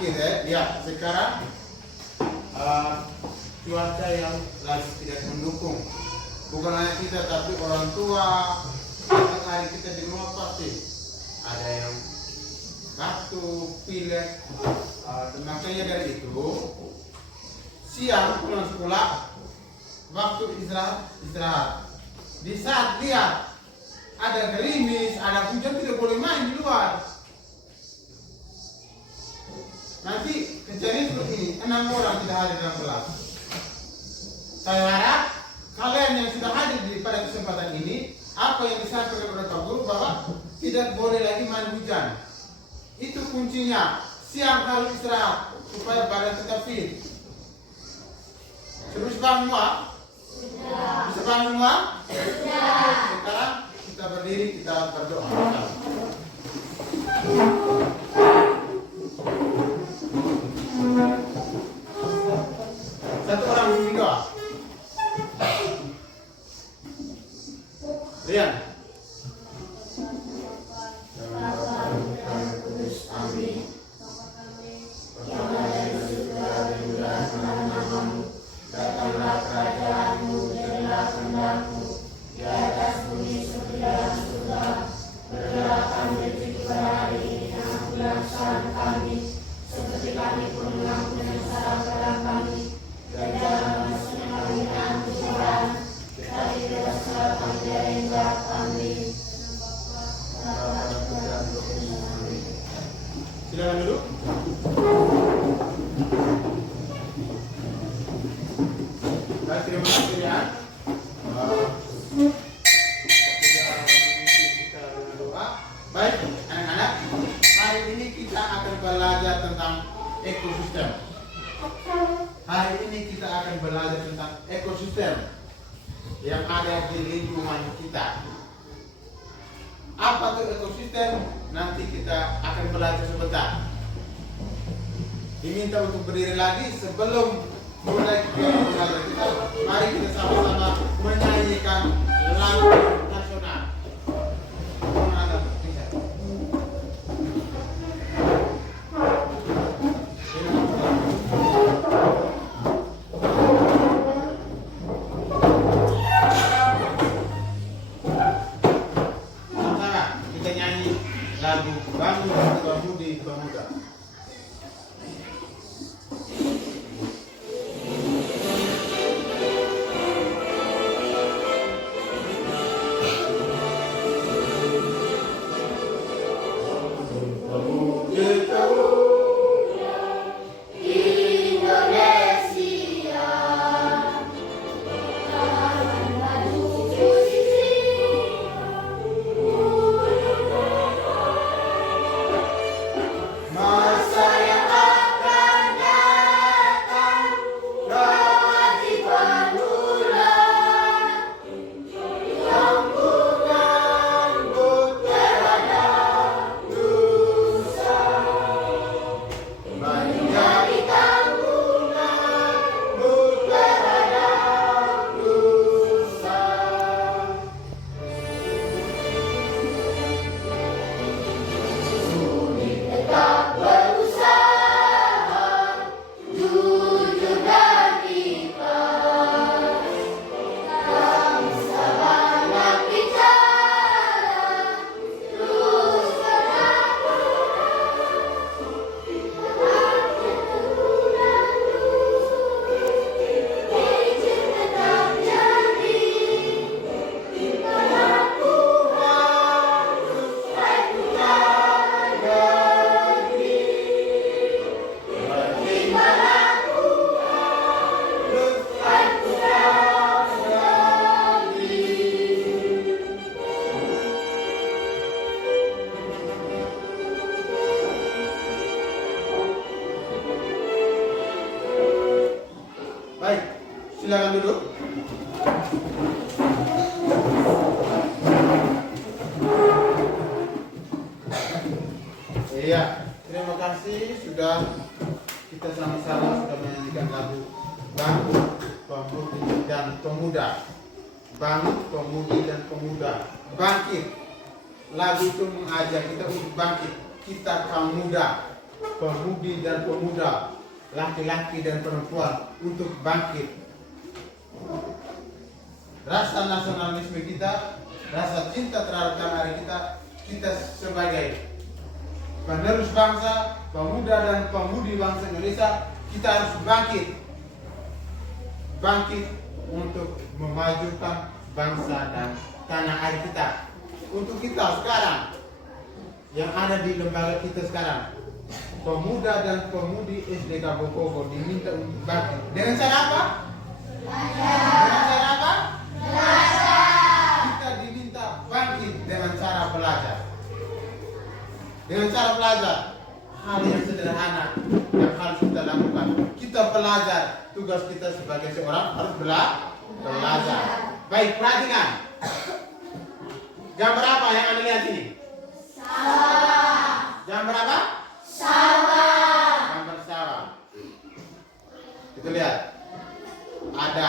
berakhir ya. Lihat sekarang cuaca yang lagi tidak mendukung. Bukan hanya kita tapi orang tua. Hari kita di rumah pasti ada yang batuk, pilek. Makanya dari itu siang pulang sekolah, waktu istirahat. Di saat lihat ada gerimis, ada hujan, tidak boleh main di luar. Nanti kejadian seperti ini, 6 orang tidak hadir dalam kelas. Saya harap kalian yang sudah hadir pada kesempatan ini, apa yang disampaikan oleh Pak Guru bahwa tidak boleh lagi main hujan. Itu kuncinya. Siang harus istirahat supaya badan kita fit. Terus bangun semua? Bisa bangun semua? Sekarang kita berdiri, kita berdoa. Satu orang bimbing doa. Rian. Silakan duduk. Baik, terima kasih ya. Kita berdoa. Baik, anak-anak. Hari ini kita akan belajar tentang ekosistem. Hari ini kita akan belajar tentang ekosistem yang ada di lingkungan kita. Apa itu ekosistem? Nanti kita akan belajar sebentar. Diminta untuk berdiri lagi sebelum mulai belajar kita. Mari kita sama-sama menyanyikan lagu nasional. Lagu Bangun Pemudi Pemuda. Baik, silakan duduk. Iya, terima kasih sudah kita sama-sama sudah menyanyikan lagu Bangun Pemudi dan Pemuda. Bangun Pemudi dan Pemuda. Bangkit. Lagu itu mengajak kita untuk bangkit. Kita kaum muda. pemudi dan pemuda, laki-laki dan perempuan untuk bangkit. Rasa nasionalisme kita, rasa cinta terhadap tanah air kita sebagai penerus bangsa, pemuda dan pemudi bangsa Indonesia, kita harus bangkit untuk memajukan bangsa dan tanah air kita. Untuk kita sekarang yang ada di lembaga kita sekarang, pemuda dan pemudi SDK Bokobo diminta untuk bangkit. Dengan cara apa? Dengan cara apa? Kita diminta bangkit dengan cara belajar. Dengan cara belajar, hal yang sederhana yang harus kita lakukan. Kita belajar, tugas kita sebagai seorang harus belajar. Baik, perhatikan. Jam berapa yang Anda lihat ini? Sawah. Jam berapa? Sawah. Gambar sawah. Kita lihat. Ada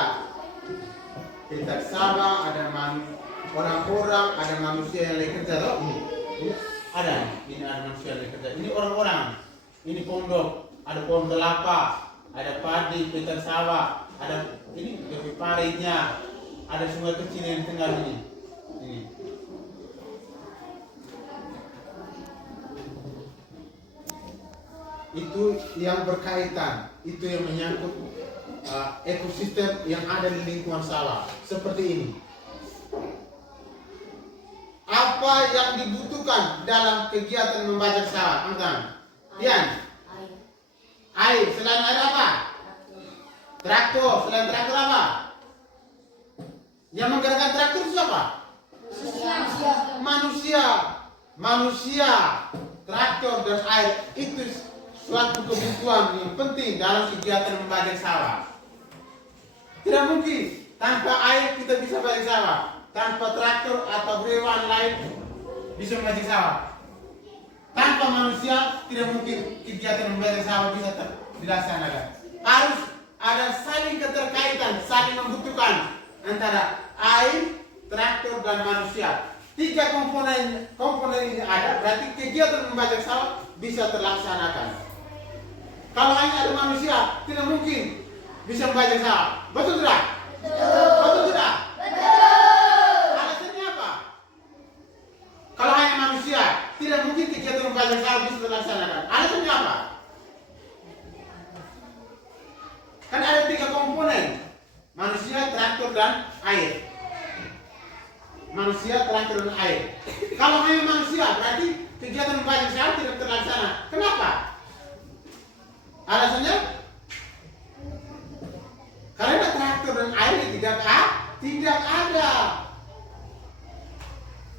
kita sawah, ada orang-orang, ada manusia yang lagi kerja. Ini ada. Ini ada manusia yang lagi kerja. Ini orang-orang. Ini pondok. Ada pohon kelapa. Ada padi, petak sawah. Ada ini lebih paritnya. Ada sungai kecil yang tinggal ini. Ini. Itu yang berkaitan, itu yang menyangkut ekosistem yang ada di lingkungan sawah. Seperti ini. Apa yang dibutuhkan dalam kegiatan membajak sawah? Angkat. Ian. Air. Selain air apa? Traktor. Selain traktor apa? Yang menggerakkan traktor siapa? Manusia. Traktor dan air itu suatu kebutuhan yang penting dalam kegiatan membajak sawah. Tidak mungkin tanpa air kita bisa bajak sawah. Tanpa traktor atau hewan lain bisa membajak sawah. Tanpa manusia tidak mungkin kegiatan membajak sawah bisa dilaksanakan. Harus ada saling keterkaitan, saling membutuhkan antara air, traktor dan manusia. Tiga komponen ini ada, berarti kegiatan membajak sawah bisa terlaksanakan. Kalau hanya ada manusia, tidak mungkin bisa membajak sawah. Betul tidak? Betul tidak? Alasannya apa? Kalau hanya manusia, tidak mungkin kegiatan membajak sawah bisa terlaksanakan. Alasannya apa? Kan ada tiga komponen. Manusia, traktor, dan air. Manusia, traktor, dan air. Kalau hanya manusia, berarti kegiatan membajak sawah tidak terlaksana. Kenapa? Alasannya? Karena traktor dan air tidak ada.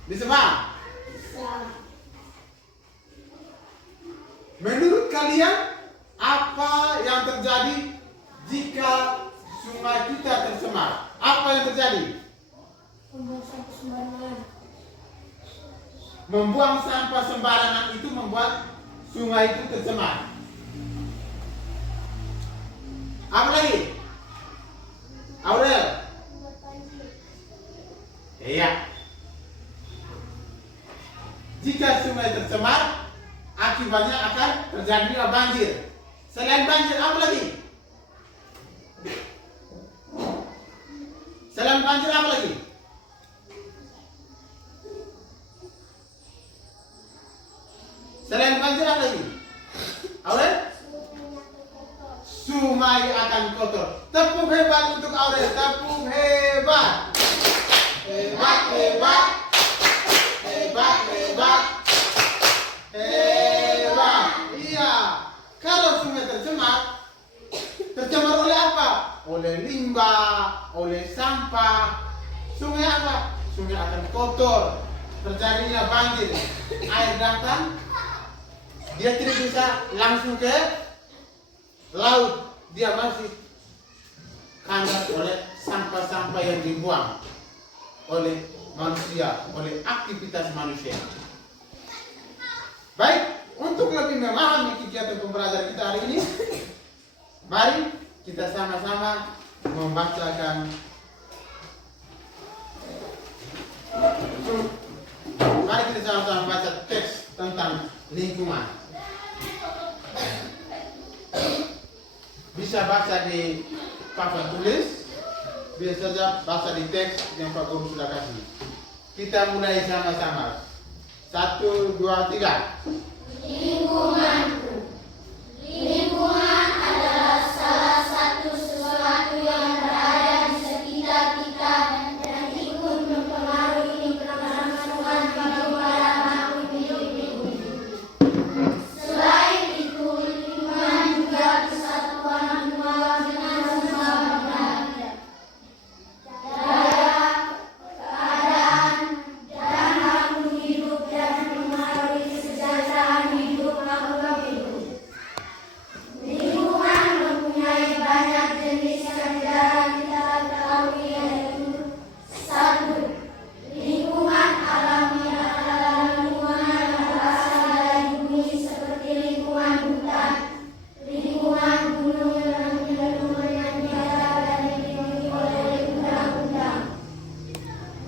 Bisa paham? Menurut kalian, apa yang terjadi jika sungai kita tercemar? Apa yang terjadi? Membuang sampah sembarangan itu membuat sungai itu tercemar. Apa lagi? Aurel? Iya. Jika sungai tercemar, akibatnya akan terjadi banjir. Selain banjir, apa lagi? Selain banjir, apa lagi? Selain banjir, apa lagi? Aurel? Sungai akan kotor. Tepuk hebat untuk Aurel. Tepuk hebat. Hebat, hebat. Hebat, hebat. Hebat. Iya. Kalau sungai tercemar oleh apa? Oleh limbah, oleh sampah. Sungai apa? Sungai akan kotor. Terjadinya banjir. Air datang, dia tidak bisa langsung ke laut, dia masih kandas oleh sampah-sampah yang dibuang oleh manusia, oleh aktivitas manusia. Baik, untuk lebih memahami kegiatan pembelajaran kita hari ini, mari kita sama-sama membacakan Mari kita sama-sama baca teks tentang lingkungan. bisa baca di papan tulis, bisa saja baca di teks yang Pak Guru sudah kasih. Kita mulai sama-sama. 1, 2, 3. Lingkunganku. Lingkungan adalah salah satu sesuatu yang berada di sekitar kita dan ikut mempengaruhi keberlangsungan hidup para makhluk hidup di bumi. Selain itu, lingkungan juga bersatuan dua dengan semua benda. Daya, keadaan, dan makhluk hidup dan mempengaruhi kesejahteraan hidup makhluk hidup. Lingkungan mempunyai banyak jenis yang jarang kita ketahui, yaitu 1. Lingkungan alami adalah lingkungan yang berasal dari bumi seperti lingkungan hutan, lingkungan gunung yang lingkungan yang biasa dan dilindungi oleh undang-undang.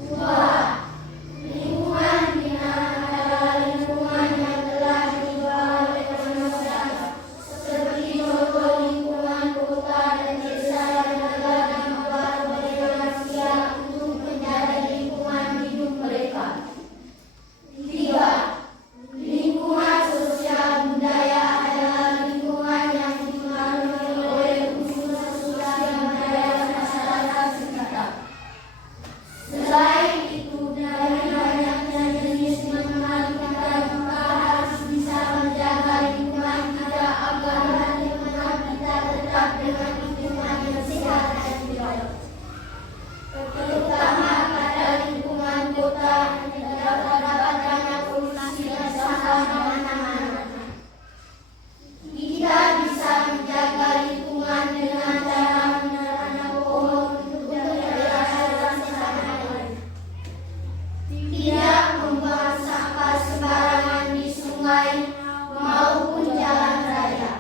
2. Lingkungan binaan adalah lingkungan yang telah diubah oleh manusia, seperti contoh lingkungan kota dan desa yang telah diubah oleh manusia untuk menjadi lingkungan hidup mereka. 3. Lingkungan sosial budaya adalah lingkungan yang dipengaruhi oleh unsur sosial budaya masyarakat sekitar. Selain itu, dari banyaknya jenis lingkungan kita juga harus bisa menjaga lingkungan kita agar lingkungan kita tetap dengan lingkungan yang sehat dan baik. Terutama pada lingkungan kota yang terdapat banyak polusi dan sampah di mana-mana. Kita bisa menjaga lingkungan dengan cara menanam pohon untuk memelihara sampah. Tidak membuang sampah sembarangan di sungai maupun jalan raya.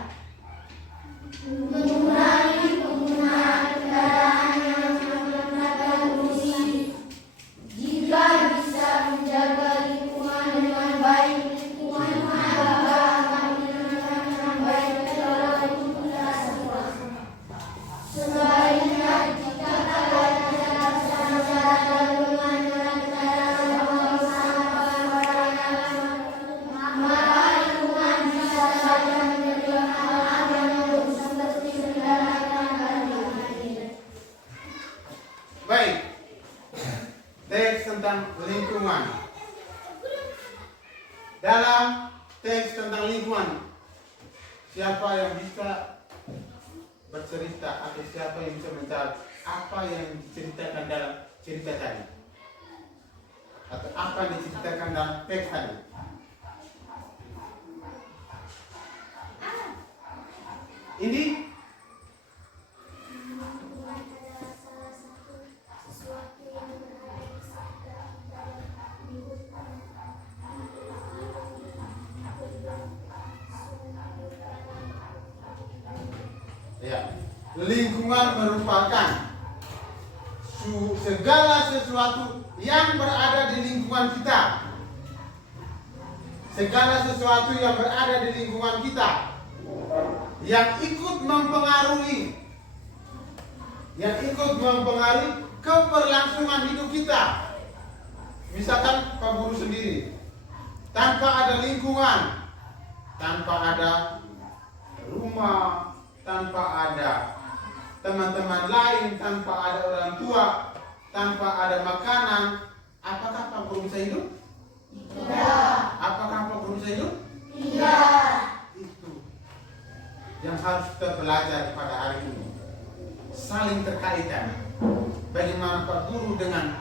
Mengurangi penggunaan kendaraan yang menggunakan polusi. Jika bisa menjaga lingkungan dengan baik, lingkungan juga akan dengan baik untuk kita semua. Sebaliknya, jika kita tidak sadar dan menggunakan kendaraan membawa sampah sembarangan, maka lingkungan bisa saja menjadi hal yang buruk seperti kendaraan banjir. Baik. Teks tentang lingkungan. Dalam teks tentang lingkungan, siapa yang bisa bercerita atau siapa yang bisa menjawab apa yang diceritakan dalam cerita tadi? Atau apa yang diceritakan dalam teks tadi? Ini ya, lingkungan merupakan segala sesuatu yang berada di lingkungan kita. Segala sesuatu yang berada di lingkungan kita yang ikut mempengaruhi keberlangsungan hidup kita. Misalkan Pak Guru sendiri, tanpa ada lingkungan, tanpa ada rumah, tanpa ada teman-teman lain, tanpa ada orang tua, tanpa ada makanan, apakah Pak Guru bisa hidup? Tidak. Apakah Pak Guru bisa hidup? Tidak. Itu yang harus kita belajar pada hari ini. Saling terkaitan. Bagaimana Pak Guru dengan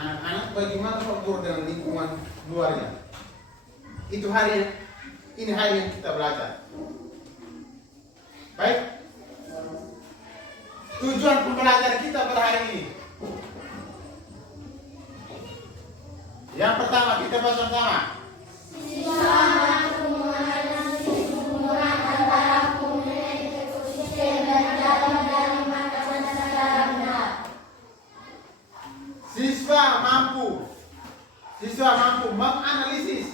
anak-anak, bagaimana Pak Guru dengan lingkungan luarnya. Itu ini hari yang kita belajar. Baik. Tujuan pembelajaran kita pada hari ini. Yang pertama kita bahas sama. Hubungan antara komunitas ekosistem dan dalam dari mata secara benar. Siswa mampu menganalisis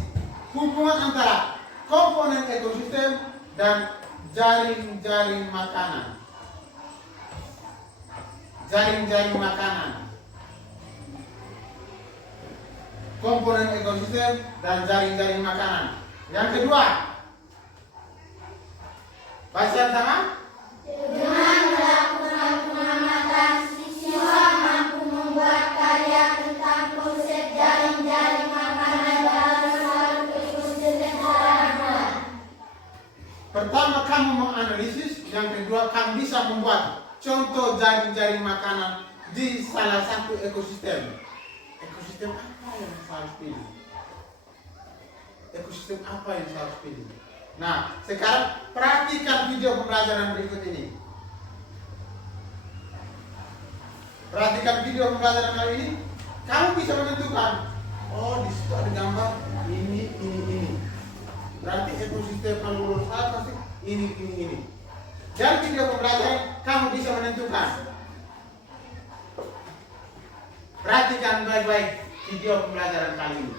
hubungan antara komponen ekosistem dan jaring-jaring makanan. jaring-jaring makanan. Komponen ekosistem dan jaring-jaring makanan. Yang kedua, baca sama? Dengan melakukan pengamatan, siswa mampu membuat karya tentang konsep jaring-jaring makanan dalam suatu ekosistem sederhana. Pertama, kamu menganalisis. Yang kedua, kamu bisa membuat contoh jaring-jaring makanan di salah satu ekosistem. Ekosistem apa yang saya harus pilih? Ekosistem apa yang saya harus pilih? Nah, sekarang perhatikan video pembelajaran berikut ini. Perhatikan video pembelajaran kali ini. Kamu bisa menentukan, oh di situ ada gambar ini. Berarti ekosistem kalau menurut saya pasti ini. Dan video pembelajaran kamu bisa menentukan. Perhatikan baik-baik video pembelajaran kali ini.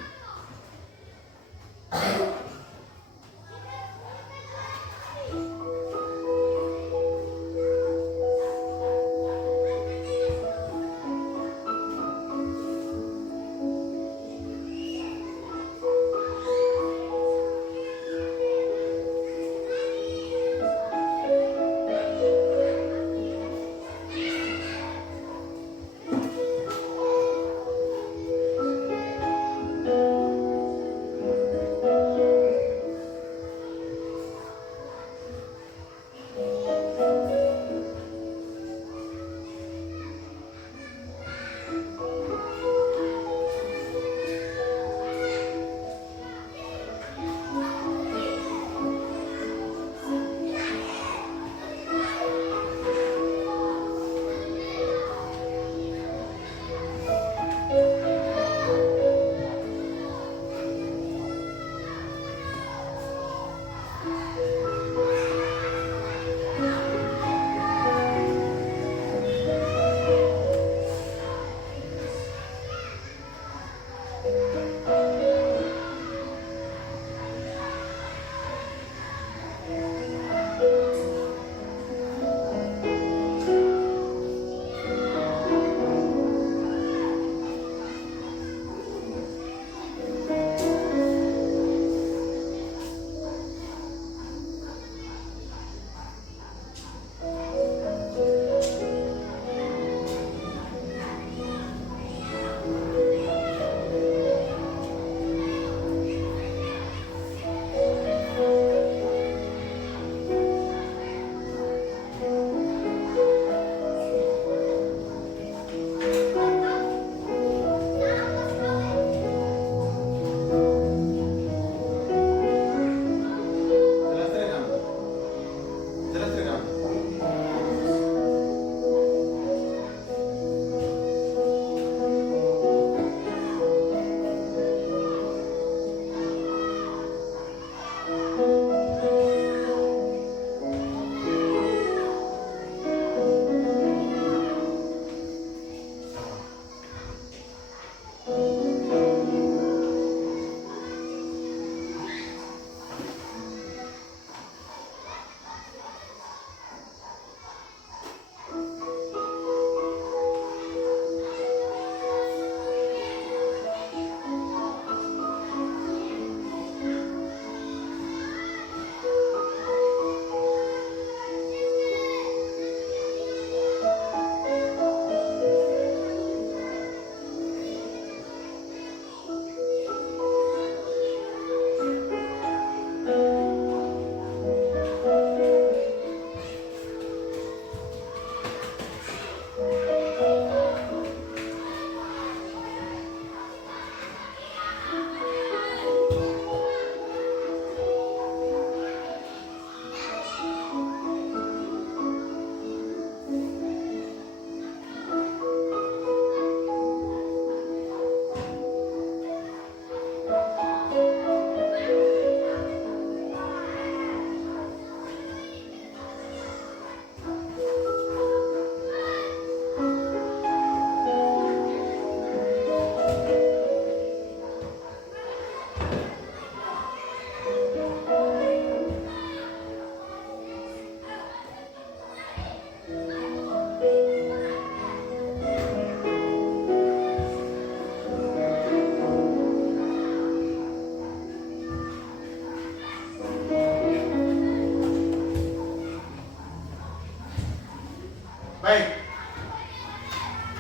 Baik.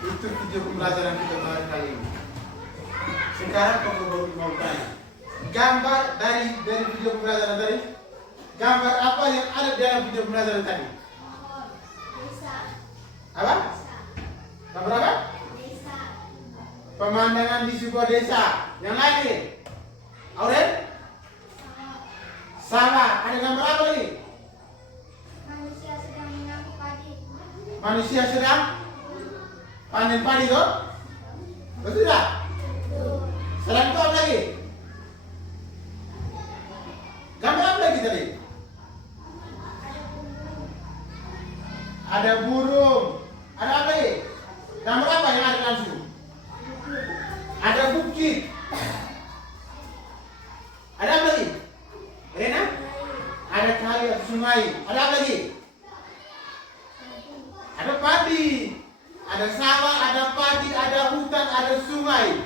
Itu video pembelajaran kita hari kali ini. Sekarang kamu baru mau tanya. Gambar dari video pembelajaran tadi. Gambar apa yang ada dalam video pembelajaran tadi? Desa. Apa? Gambar apa? Desa. Pemandangan di sebuah desa. Yang lagi? Aurel? Sawah. Ada gambar apa lagi? Manusia sedang menyapu padi. Manusia sedang panen padi tuh? Betul tidak? Selain itu apa lagi? Gambar apa lagi tadi? Ada burung. Ada apa lagi? Gambar apa yang ada langsung? Ada bukit. Ada apa lagi? Rena? Ada kali, ada sungai. Ada apa lagi? Ada padi. Ada sawah, ada padi, ada hutan, ada sungai.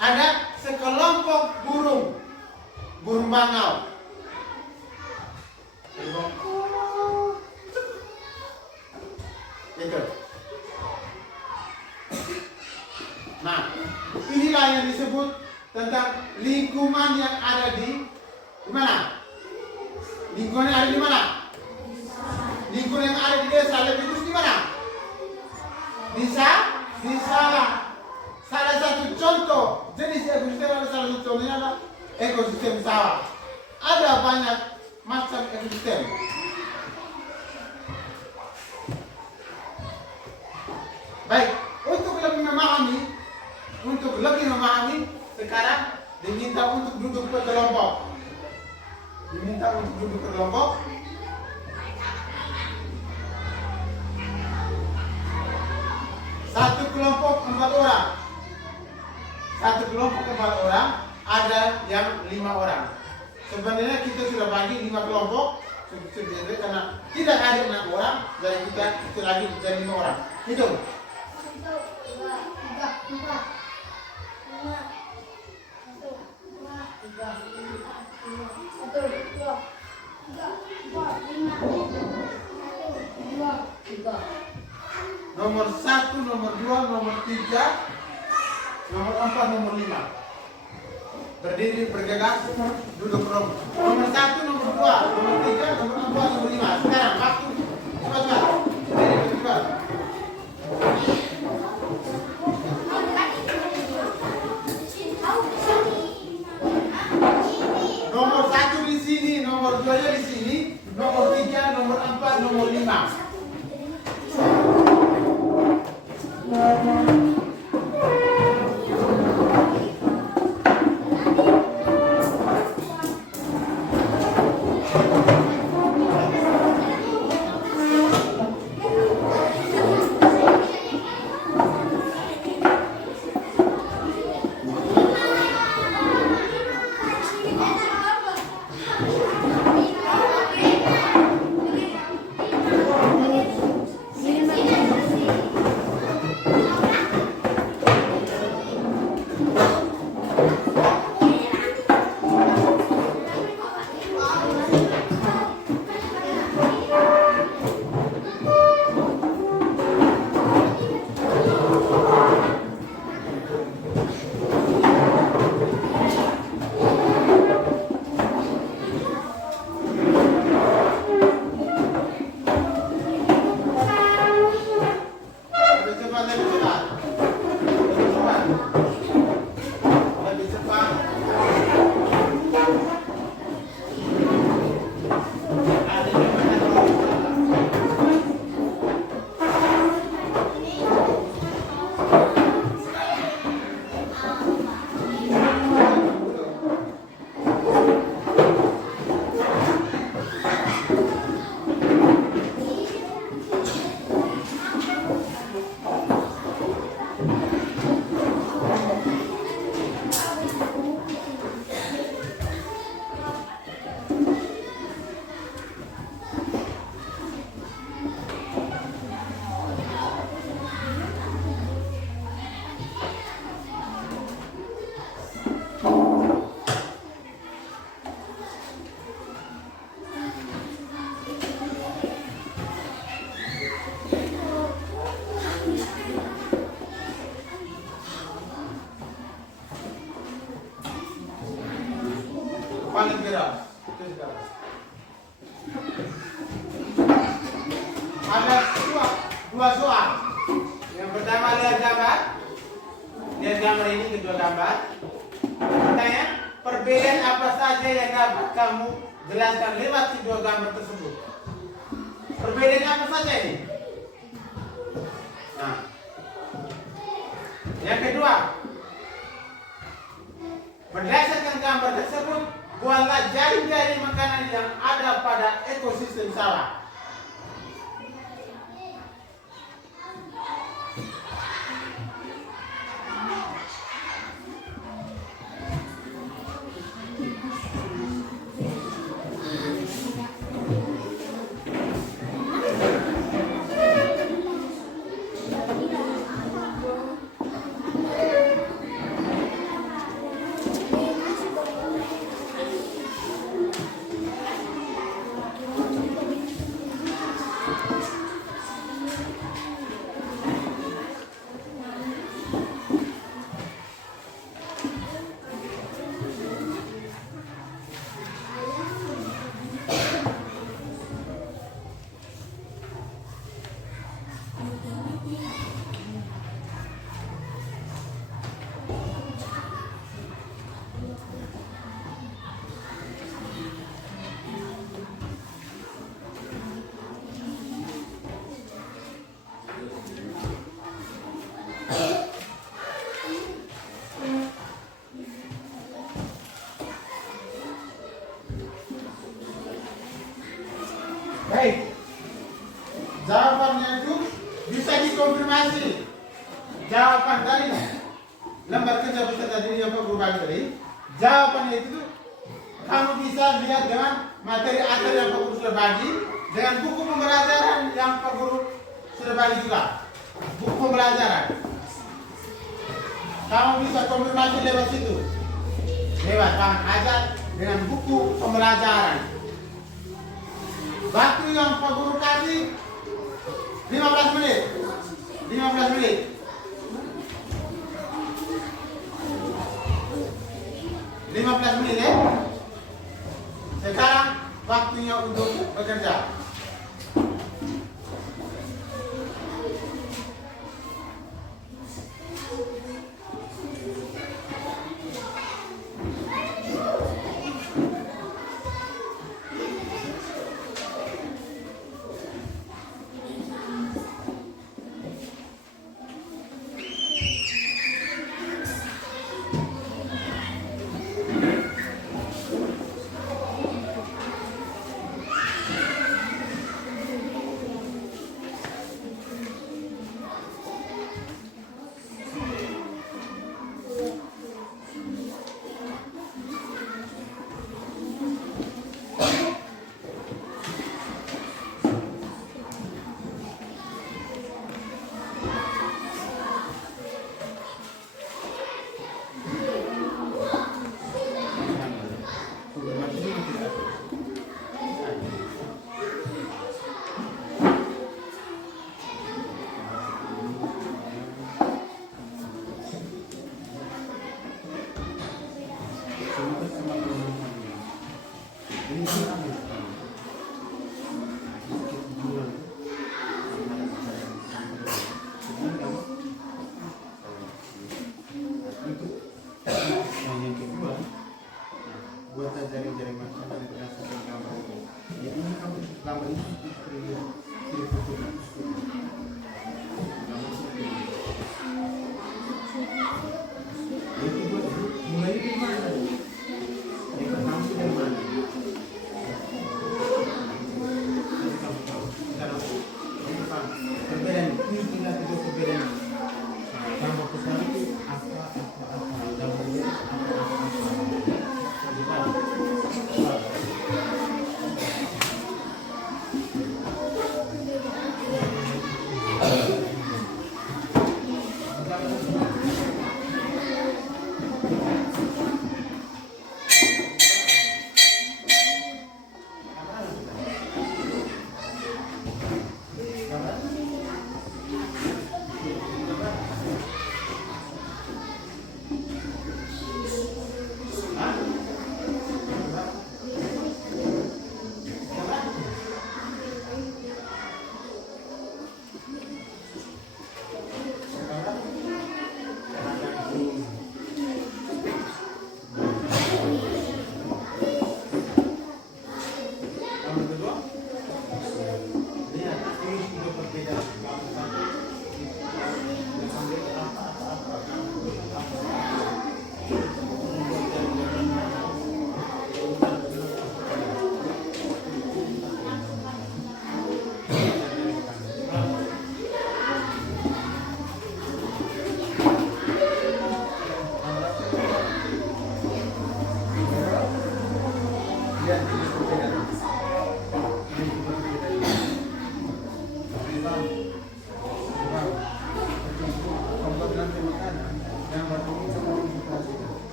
Ada sekelompok burung. Burung bangau. Itu. Nah, inilah yang disebut tentang lingkungan yang ada di mana? Lingkungan yang ada di mana? Lingkungan yang ada di desa lebih khusus di mana? Di sawah. Salah satu contoh jenis ekosistem ada salah satu contohnya adalah ekosistem sawah. Ada banyak macam ekosistem. Baik, untuk lebih memahami, sekarang diminta untuk duduk berkelompok. Satu kelompok 4 orang. Ada yang 5 orang. Sebenarnya kita sudah bagi 5 kelompok. Sebenarnya karena tidak ada 6 orang, jadi kita lagi jadi 5 orang. Hitung. 1, 2, 3, 4, 5, 1, 2, 3, 4, 5, 1, 2, 3. Nomor 1, nomor 2, nomor 3, nomor 4, nomor 5. Berdiri, bergegas, duduk kelompok. Nomor 1, nomor 2, nomor 3, nomor 4, nomor 5. Sekarang waktu cepat. Berdiri, cepat. Nomor 1 di sini, nomor 2 di sini, nomor 3, nomor 4, nomor 5. dua soal. Yang pertama lihat gambar. Lihat gambar ini, kedua gambar. Pertanyaan, perbedaan apa saja yang dapat kamu jelaskan lewat kedua gambar tersebut? Perbedaan apa saja ini? Nah. Yang kedua, berdasarkan gambar tersebut, buatlah jaring-jaring makanan yang ada pada ekosistem sawah. Baik, jawabannya itu bisa dikonfirmasi. Jawaban tadi lembar kerja peserta diri yang Pak Guru bagi tadi, jawabannya itu kamu bisa lihat dengan materi ajar yang Pak Guru sudah bagi, dengan buku pembelajaran yang Pak Guru sudah bagi juga. Buku pembelajaran. Kamu bisa konfirmasi lewat situ, lewat bahan ajar dengan buku pembelajaran. Waktu yang Pak Guru kasih 15 menit. 15 menit. Ya. Sekarang waktunya untuk bekerja. Jaring-jaring makanan berdasarkan gambar itu. Ya ini kamu gambar ini mulai dari mana? Yang pertama dari mana? Perbedaan ini tinggal kedua perbedaan. Gambar kesana itu apa gambarnya apa.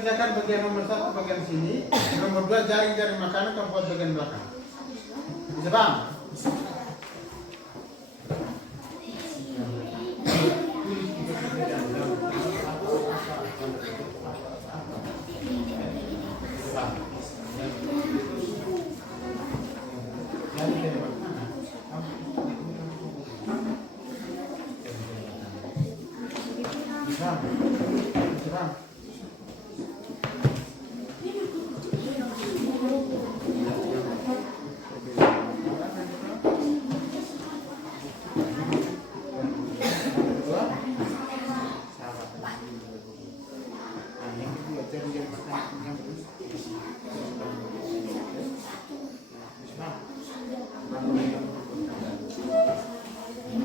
kerjakan bagian nomor 1 bagian sini, nomor 2 jaring-jaring makanan kamu buat bagian belakang. Bisa bang?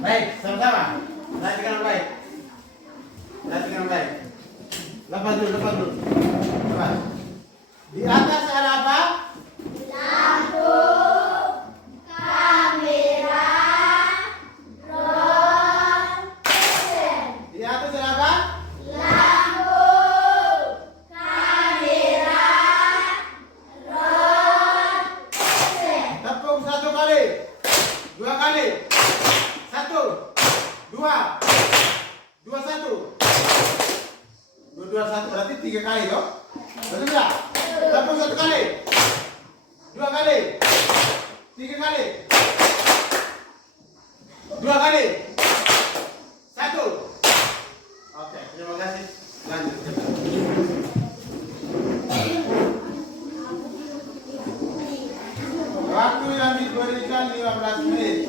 Baik, sama-sama. Perhatikan baik. Perhatikan baik. Lepas dulu. Lepas. Di atas ada apa? Lampu, kamera, drone, action. Di atas ada apa? Lampu, kamera, drone, action. Tepung 1 kali. 2 kali. 1 2 1 2 1 berarti 3 kali toh? Betul enggak? Tepung 1 kali. 2 kali. 3 kali. 2 kali. 1. Oke, terima kasih. Lanjut. Waktu yang diberikan 15 menit.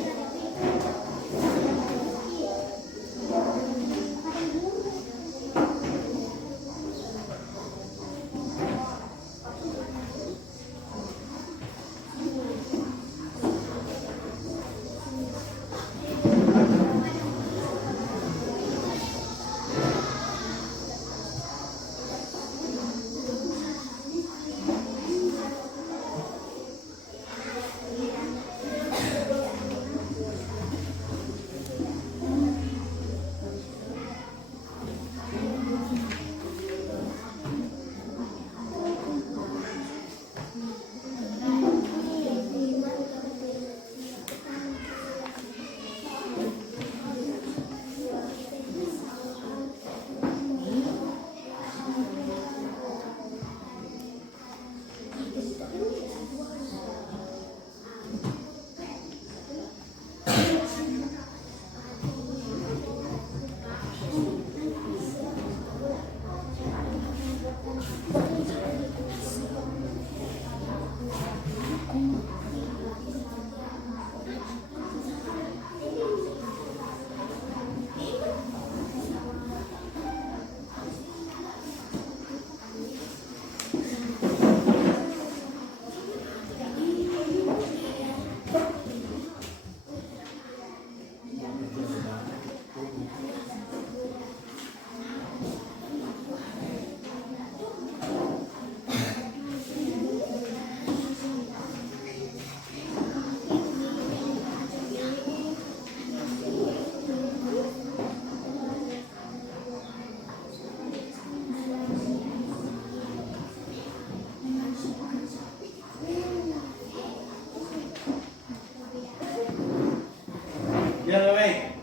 Biar baik.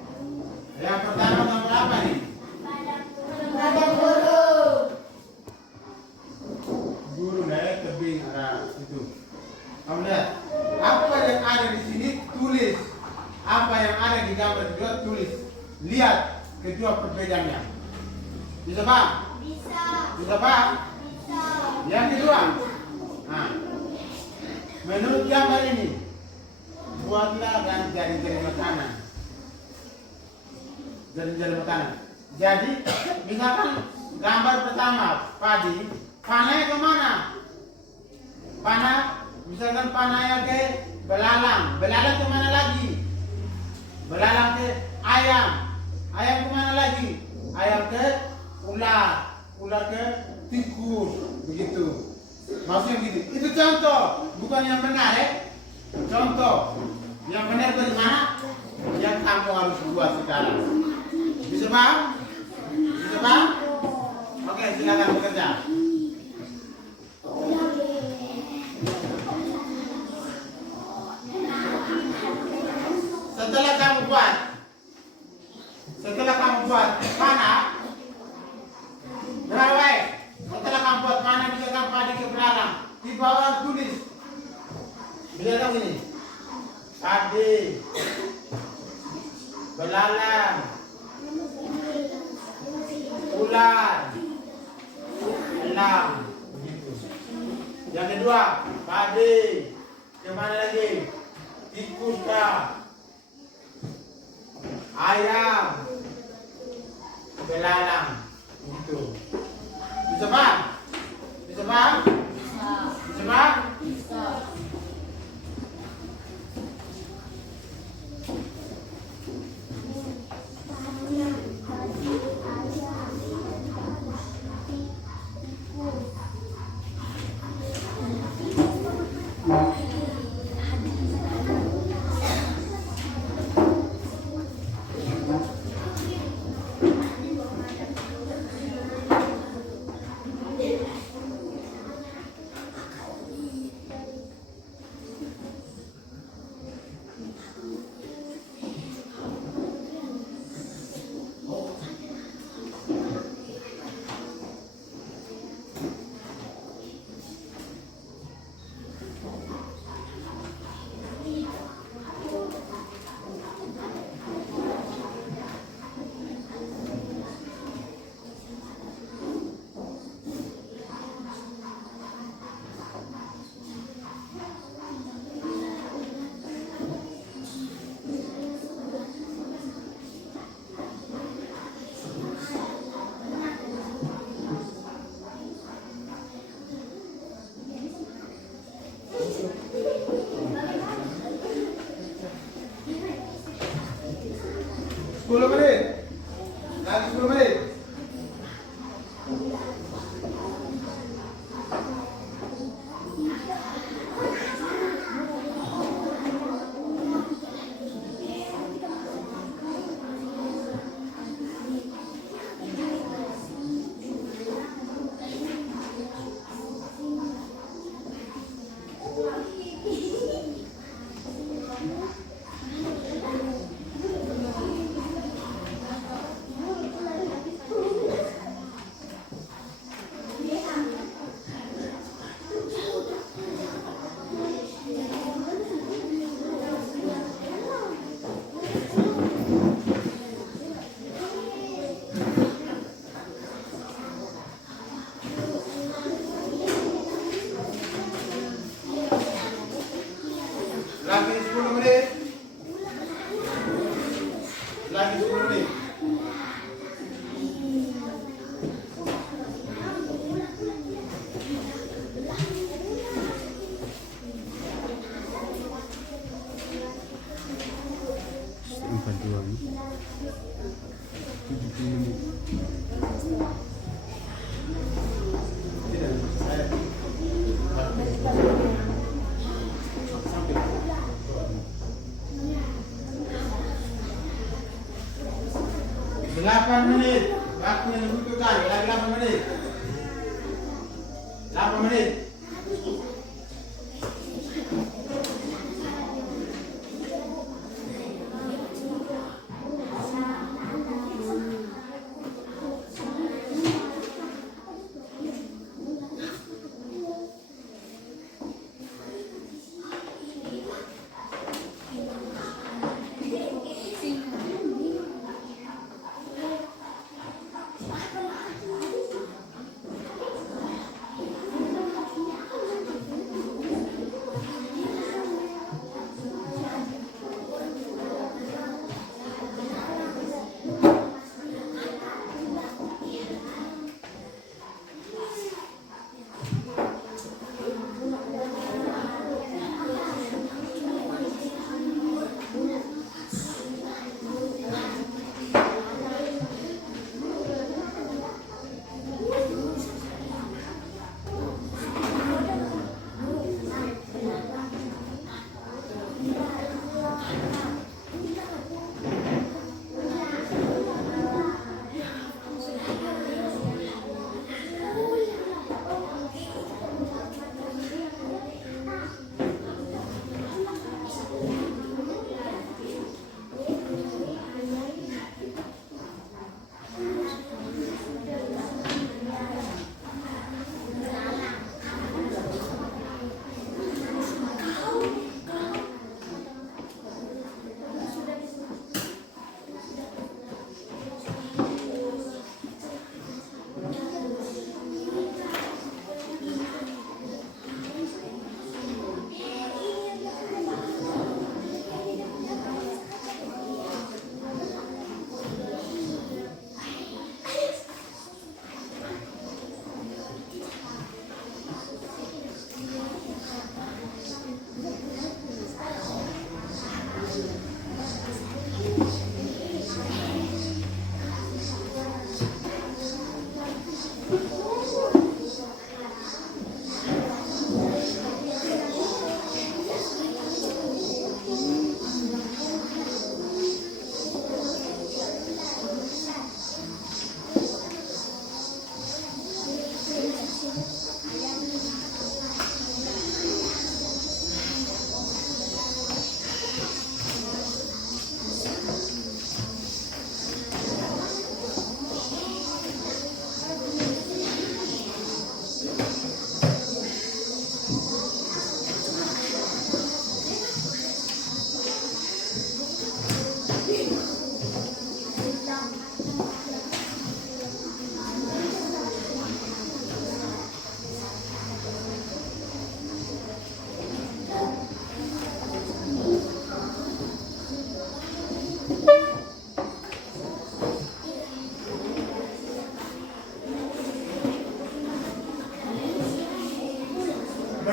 Yang pertama nomor apa nih? Pada guru. Guru tebing itu. Kamu lihat apa yang ada di sini tulis, apa yang ada di gambar kedua tulis. Lihat kedua perbedaannya. Bisa bang? Bisa. Bisa bang? Bisa. Yang kedua, nah, menurut gambar ini buatlah dan jari-jari makanan. Jari-jari makanan. Jadi misalkan gambar pertama padi, panahnya kemana? Panah, misalkan panahnya ke belalang, belalang kemana lagi? Belalang ke ayam, ayam kemana lagi? Ayam ke ular, ular ke tikus, begitu. Maksudnya gitu. Itu contoh, bukan yang benar ya. Contoh, yang benar bagaimana? Yang kamu harus buat sekarang. Bisa bang? Bisa bang? Oke, silakan bekerja. di bawah tulis. Bilang ini. Padi. Belalang. Ular. Elang. Begitu. Yang kedua, padi. Kemana lagi? Tikus kah? Ayam. Belalang. Begitu. Bisa bang? Bisa bang? Bisa bang? Sepuluh menit. Lagi 10 menit. Lagi 10 menit. Lagi 10 menit. Empat dua ini. 70 menit. Tidak, saya Delapan menit. Waktu yang dibutuhkan. Lagi 8 menit. 8 menit.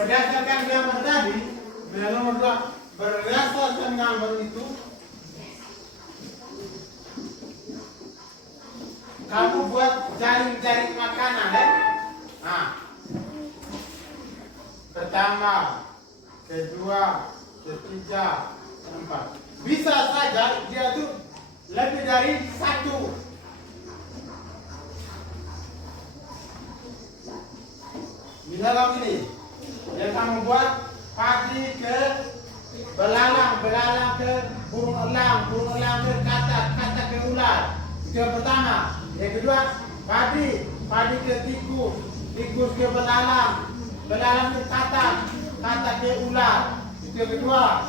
berdasarkan gambar tadi, nomor 2, berdasarkan gambar itu, kamu buat jaring-jaring makanan, Nah, pertama, kedua, ketiga, keempat. Bisa saja dia tuh lebih dari satu. Misalnya ini, yang kamu buat padi ke belalang ke burung elang ke katak ke ular. Itu yang pertama. Yang kedua, padi ke tikus ke belalang ke katak ke ular. Itu yang kedua.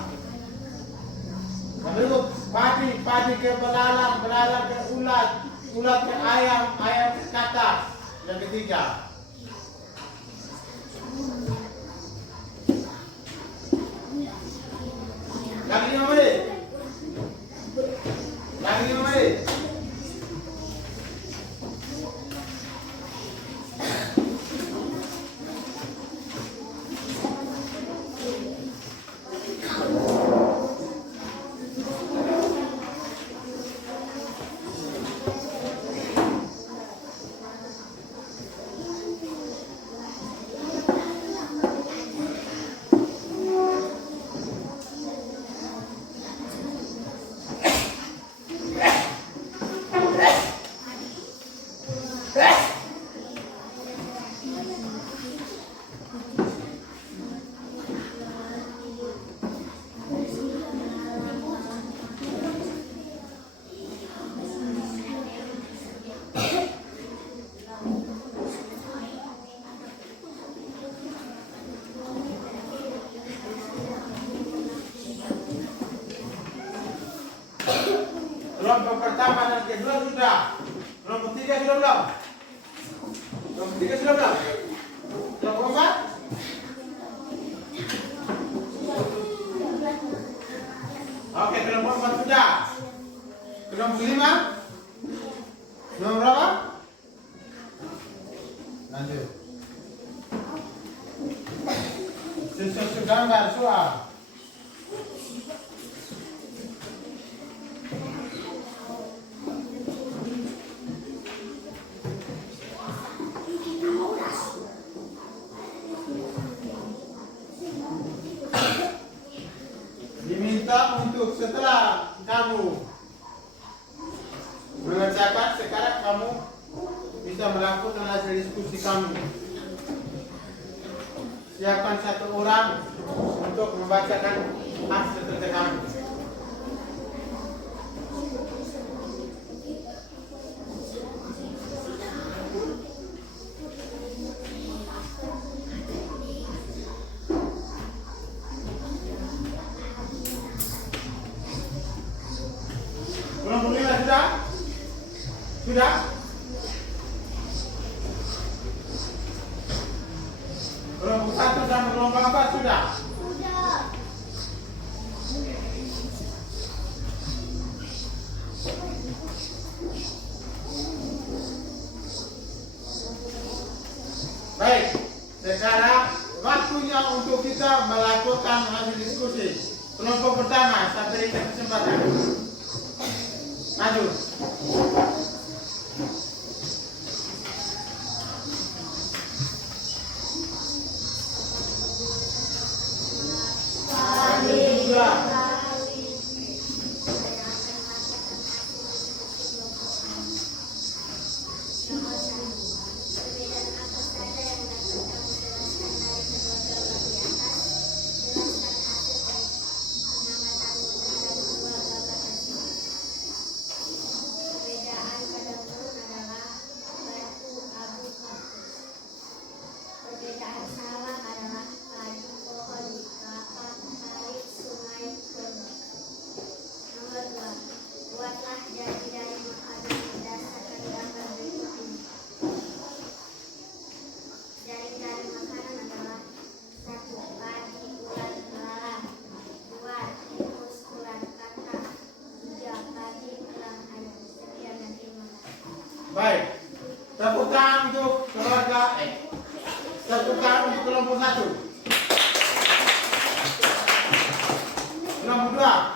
Lalu padi ke belalang ke ular ke ayam ke katak. Yang ketiga. Lagi 5 menit. Kelompok pertama dan kedua sudah. Kelompok tiga sudah belum? Kelompok 4? Oke, kelompok 4 sudah. Kelompok 5? Nomor berapa? Lanjut. Susun gambar soal. Diminta untuk setelah kamu mengerjakan, sekarang kamu bisa melakukan hasil diskusi kamu. Siapkan satu orang untuk membacakan hasil kerja kamu. Kelompok 5 sudah? Sudah? Kelompok 1 sama kelompok 4 sudah? Baik, sekarang waktunya untuk kita melakukan hasil diskusi. Kelompok pertama, saya berikan kesempatan. Maju. Baik, tepuk tangan untuk kelompok 1. dua.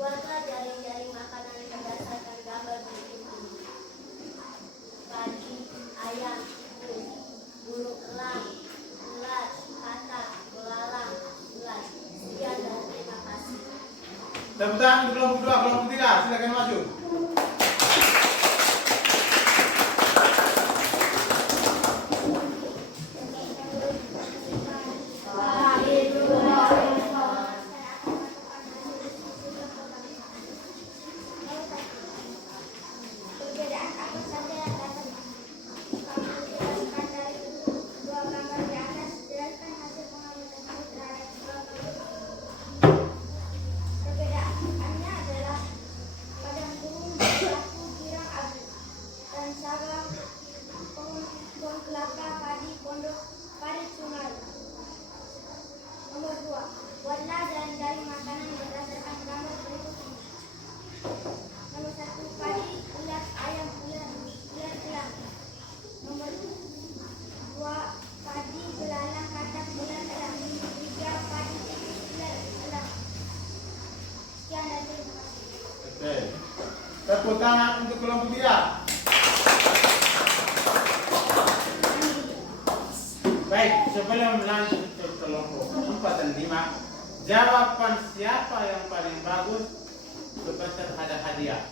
Buatlah jaring-jaring makanan berdasarkan gambar berikut ini. Padi, ayam, burung elang, ulat, katak, belalang, ulat. Sekian dan terima kasih. Tepuk tangan untuk kelompok 2, kelompok 3. Silakan maju. Perbedaan apa saja yang dapat kamu jelaskan dari dua gambar di atas? Jelaskan hasil pengamatan kamu terhadap dua gambar. Perbedaannya adalah padang burung berlaku girang abu dan sabang pohon kelapa padi pondok parit sungai. Nomor 2, buatlah jaring-jaring makanan berdasarkan gambar berikut ini. Nomor 1, padi, ulat, ayam, ulat, elang. Nomor 2, padi, belalang, katak, ulat, elang. 3, padi, ulat, elang. Sekian dan terima kasih. Oke. Tepuk tangan untuk kelompok 3. Baik, sebelum lanjut ke kelompok 4 dan 5, jawaban siapa yang paling bagus sebentar ada hadiah.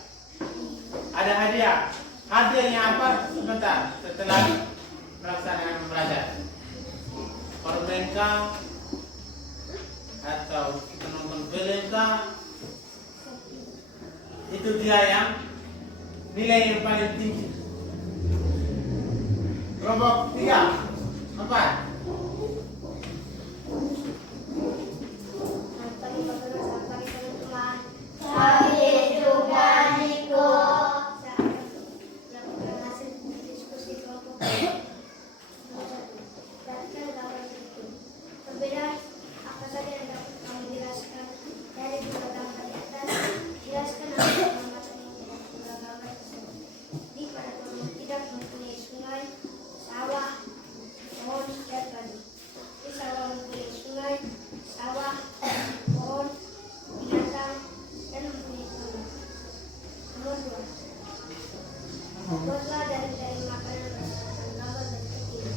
Ada hadiah. Hadiahnya apa? Sebentar setelah melaksanakan belajar. Permen kah? Atau kita nonton film kah? Itu dia yang nilai yang paling tinggi. Kelompok 3. 4. Sampai jumpa Niko. Yang hasil diskusi kelompok. Perhatikan gambar berikut. Perbedaan apa saja yang dapat kamu jelaskan dari dua gambar di atas? Jelaskan hasil pengamatan yang dari dua gambar tersebut. Di pada kelompok tidak mempunyai sungai, sawah, pohon, dan padi. Di sawah mempunyai sungai, sawah, pohon, binatang, dan mempunyai gunung. Nomor 2, buatlah jaring-jaring makanan berdasarkan gambar berikut ini.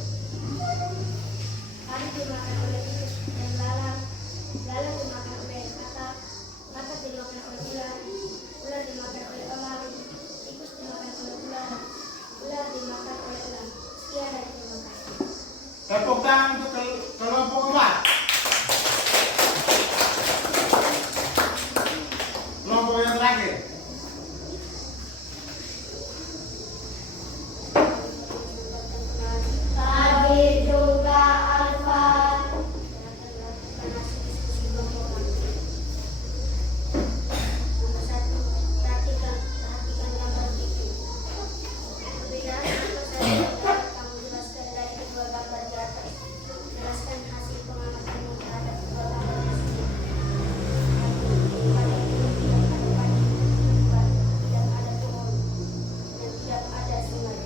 Padi dimakan oleh tikus dan belalang, belalang dimakan oleh katak, katak dimakan oleh ular, ular dimakan oleh elang, tikus dimakan oleh ular, ular dimakan oleh elang. Sekian dan terima kasih. Tepuk tangan untuk kelompok 4. Kelompok yang terakhir. Sampai jumpa Alfa. Perhatikan hasil diskusi kelompok kami. Nomor 1, perhatikan gambar berikut. Perbedaan apa saja yang dapat kamu jelaskan dari kedua gambar di atas? Jelaskan hasil pengamatanmu terhadap kedua gambar tersebut. Pada ini tidak ada padi, tidak ada pohon, dan tidak ada sungai.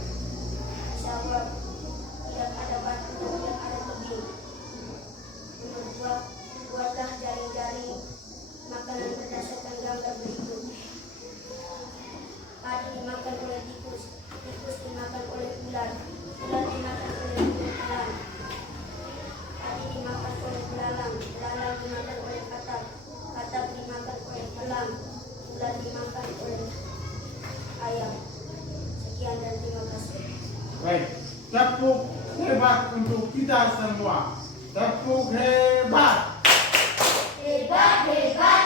Di sawah tidak ada batu dan tidak ada tebing. Nomor 2, buatlah jaring-jaring makanan berdasarkan gambar berikut. Padi dimakan oleh tikus, tikus dimakan oleh ular, ular dimakan oleh burung elang. Padi dimakan oleh belalang, belalang dimakan oleh katak, katak dimakan oleh elang, ular dimakan oleh ayam. Sekian dan terima kasih. Baik, tepuk hebat untuk kita semua. Tepuk hebat. Hebat, hebat.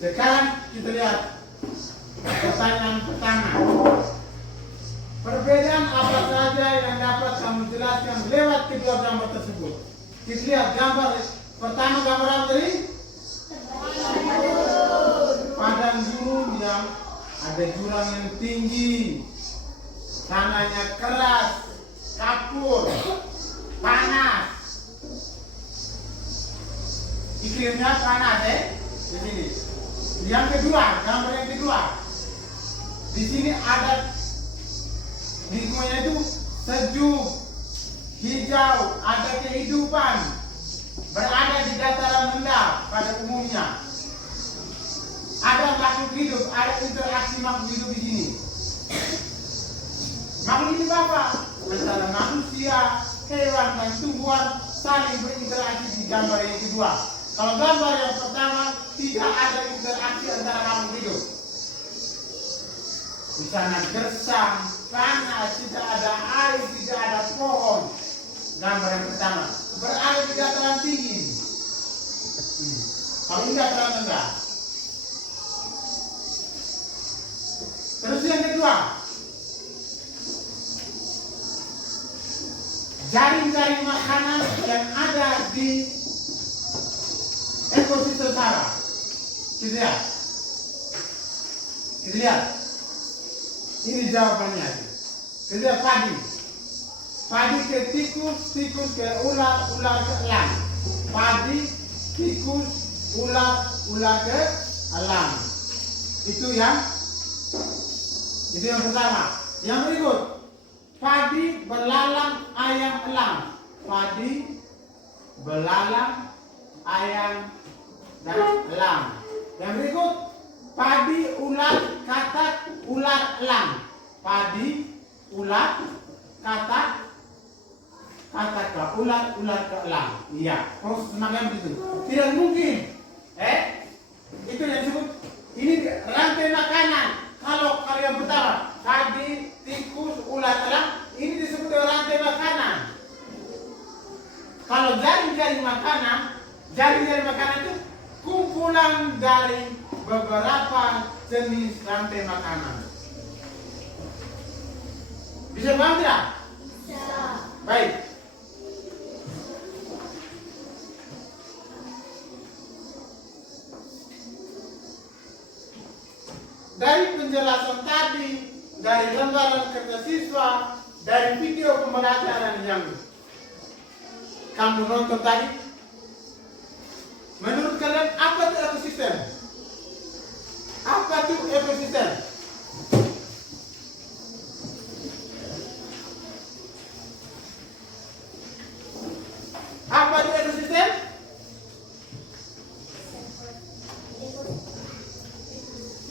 Sekarang kita lihat pertanyaan pertama. Perbedaan apa saja yang dapat kamu jelaskan lewat kedua gambar tersebut? Kita lihat gambar pertama, gambar apa tadi? Padang gurun yang ada jurang yang tinggi, tanahnya keras, kapur, panas. Iklimnya panas, di sini. Yang kedua, gambar yang kedua. Di sini ada lingkungannya itu sejuk, hijau, ada kehidupan, berada di dataran rendah pada umumnya. Ada makhluk hidup, ada interaksi makhluk hidup di sini. Makhluk hidup apa? Antara manusia, hewan, dan tumbuhan saling berinteraksi di gambar yang kedua. Kalau gambar yang pertama tidak ada interaksi antara makhluk hidup. Di sana gersang, panas, tidak ada air, tidak ada pohon. Gambar yang pertama berada di dataran tinggi. Kalau ini dataran rendah. Terus yang kedua, jaring-jaring makanan yang ada di ekosistem Sahara. Kita lihat. Ini jawabannya. Kita lihat padi. Padi ke tikus, tikus ke ular, ular ke elang. Padi, tikus, ular, ular ke elang. Itu yang pertama. Yang berikut, padi, belalang, ayam, elang. Padi, belalang, ayam, dan elang. Yang berikut, padi, ular, katak, ular, elang. Padi, ular, katak, ular, ular ke elang. Iya, proses namanya begitu. Tidak mungkin. Itu yang disebut. Ini rantai makanan. Kalau kalian pertama, padi, tikus, ular, elang, ini disebut rantai makanan. Kalau jaring-jaring makanan itu kumpulan dari beberapa jenis rantai makanan. Bisa paham tidak? Bisa. Baik. Dari penjelasan tadi, dari lembaran kerja siswa, dari video pembelajaran yang kamu nonton tadi, menurut kalian apa itu ekosistem? Apa itu ekosistem? Apa itu ekosistem?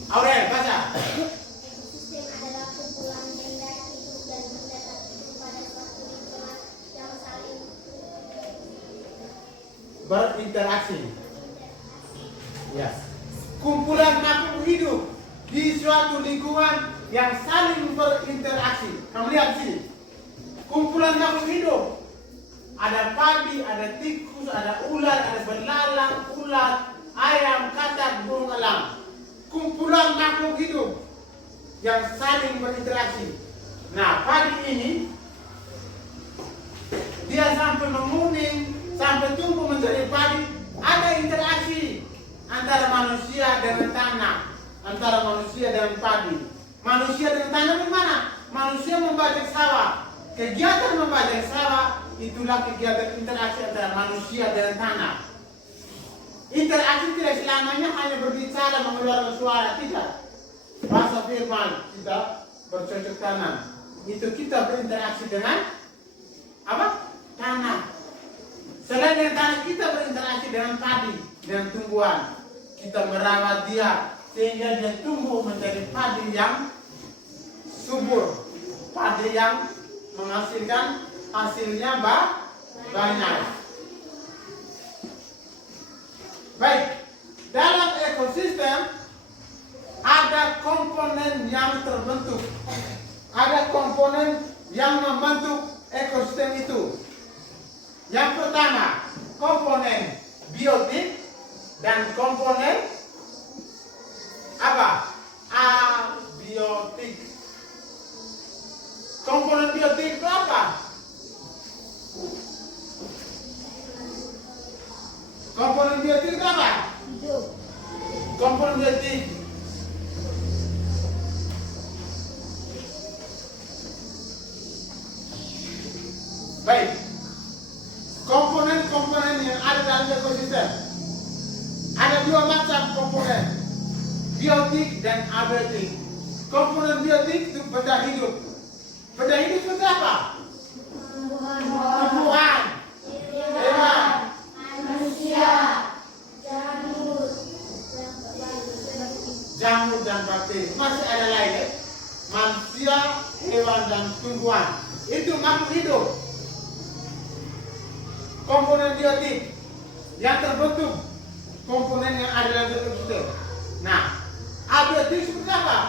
Aurel, baca. Ekosistem adalah kumpulan benda hidup dan benda tak hidup pada suatu lingkungan yang saling berinteraksi. Ya. Kumpulan makhluk hidup di suatu lingkungan yang saling berinteraksi. Kamu lihat di sini. Kumpulan makhluk hidup. Ada padi, ada tikus, ada ular, ada belalang, ulat, ayam, katak, burung elang. Kumpulan makhluk hidup yang saling berinteraksi. Nah, padi ini dia sampai menguning, sampai tumbuh menjadi padi, ada interaksi antara manusia dengan tanah, antara manusia dengan padi. Manusia dengan tanah bagaimana? Manusia membajak sawah. Kegiatan membajak sawah itulah kegiatan interaksi antara manusia dengan tanah. Interaksi tidak selamanya hanya berbicara mengeluarkan suara, tidak. Bahasa verbal tidak bercocok tanam. Itu kita berinteraksi dengan apa? Tanah. Selain dengan tanah, kita berinteraksi dengan padi, dengan tumbuhan. Kita merawat dia sehingga dia tumbuh menjadi padi yang subur, padi yang menghasilkan hasilnya banyak. Baik, dalam ekosistem ada komponen yang terbentuk, ada komponen yang membentuk ekosistem itu. Yang pertama, komponen biotik dan komponen Komponen biotik. Baik. Komponen-komponen yang ada dalam ekosistem. Ada dua macam komponen. Biotik dan abiotik. Komponen biotik itu benda hidup. Benda hidup seperti apa? Tumbuhan, hewan, manusia, jamur dan bakteri. Masih ada lain ya? Manusia, hewan dan tumbuhan. Itu makhluk hidup. Komponen biotik yang terbentuk komponen yang ada dalam ekosistem. Nah, abiotik seperti apa?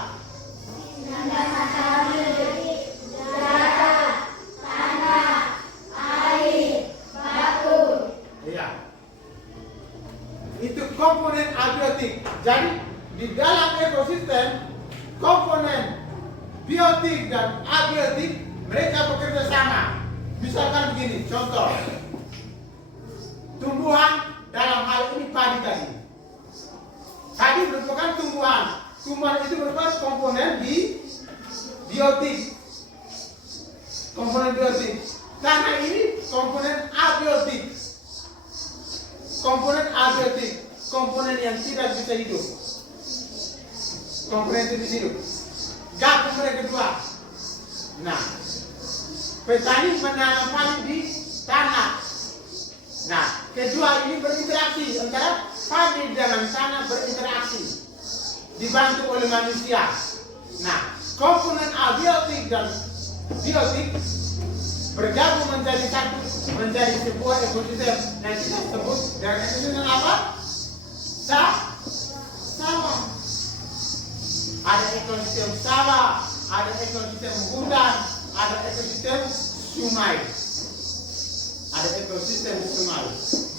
Iya. Itu komponen abiotik. Jadi di dalam ekosistem komponen biotik dan abiotik mereka bekerja sama. Misalkan begini, contoh tumbuhan dalam hal ini padi tadi. Padi merupakan tumbuhan. Tumbuhan itu merupakan komponen di biotik. Komponen biotik. Karena ini komponen abiotik. Komponen abiotik, komponen yang tidak bisa hidup. Komponen itu bisa hidup. Gabung mereka kedua. Nah, petani menanam padi di tanah. Nah, kedua ini berinteraksi antara padi dengan tanah berinteraksi, dibantu oleh manusia. Nah, komponen abiotik dan biotik bergabung menjadi satu, menjadi sebuah ekosistem yang kita sebut dengan ekosistem apa? Sawah. Ada ekosistem sawah, ada ekosistem hutan, ada ekosistem sungai. Ada ekosistem sungai.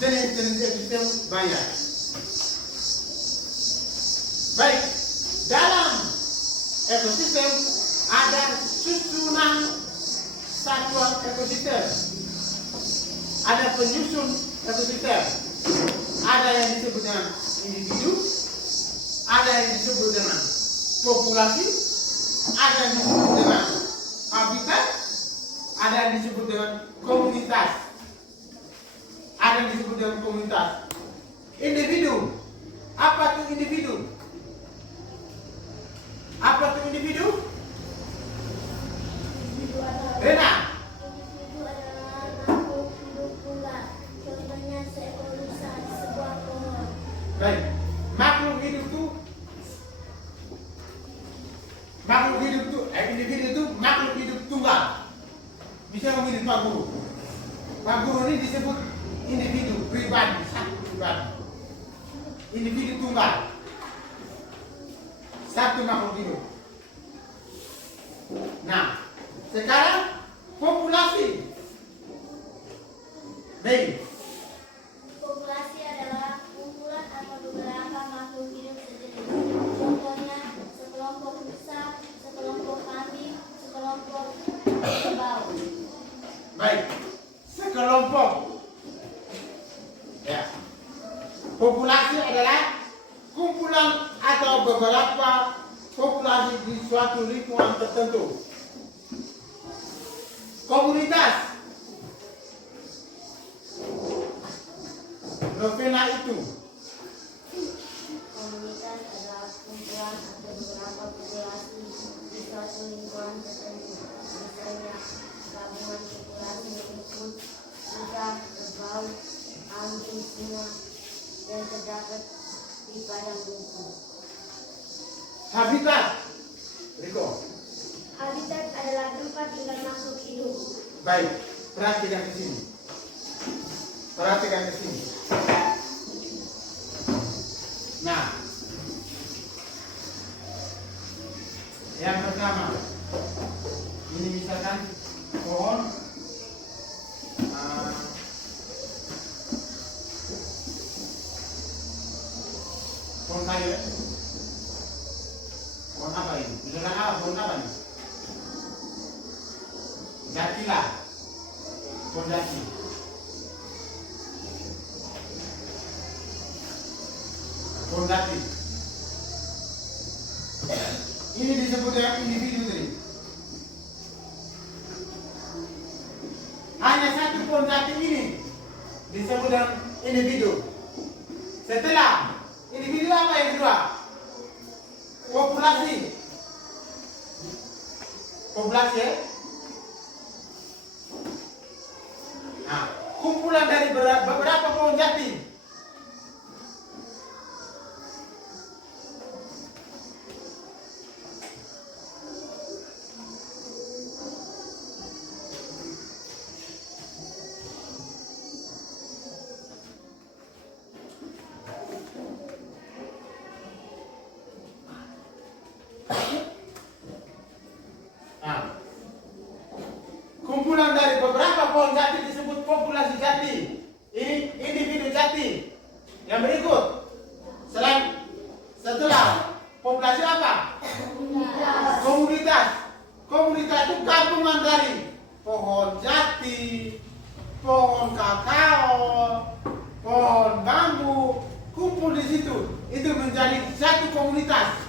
Jenis-jenis ekosistem banyak. Baik, dalam ekosistem ada susunan satuan ekosistem. Ada penyusun ekosistem. Ada yang disebut dengan individu, ada yang disebut dengan populasi, ada yang disebut dengan habitat, ada yang disebut dengan komunitas. Ada yang disebut dengan komunitas. Individu. Apa itu individu? Apa itu individu? Rena. Individu adalah makhluk hidup pula. Contohnya seekor rusa di sebuah pohon. Baik. Makhluk hidup itu individu itu makhluk hidup tunggal. Bisa memilih Pak Guru. Pak Guru ini disebut individu pribadi, satu pribadi. Individu tunggal. Satu makhluk hidup. Nah, sekarang populasi. Baik. Populasi adalah kumpulan atau beberapa makhluk hidup sejenis. Contohnya sekelompok rusa, sekelompok kambing, sekelompok kerbau. Baik. Sekelompok. Ya. Populasi adalah kumpulan atau beberapa populasi di suatu lingkungan tertentu. Komunitas. Novena itu. Komunitas adalah kumpulan atau beberapa populasi di suatu lingkungan tertentu. Misalnya, gabungan populasi rumput, rusa, kerbau, kambing, singa, dan terdapat di padang rumput. Habitat. Riko. Habitat adalah tempat tinggal makhluk hidup. Baik. Perhatikan ke sini. Perhatikan ke sini. Nah. Yang pertama. Ini misalkan pohon pohon kayu ya? Pohon apa ini? Misalkan apa? Pohon apa ini? Jati lah. Pohon jati. Pohon jati. Ini disebut dengan individu tadi. Hanya satu pohon jati ini disebut dengan individu. Setelah individu apa yang kedua? Populasi. Populasi ya? Nah, kumpulan dari beberapa pohon jati. Kumpulan dari beberapa pohon jati disebut populasi jati. Ini individu jati. Yang berikut, setelah populasi apa? Komunitas. Komunitas itu gabungan dari pohon jati, pohon kakao, pohon bambu, kumpul di situ. Itu menjadi satu komunitas.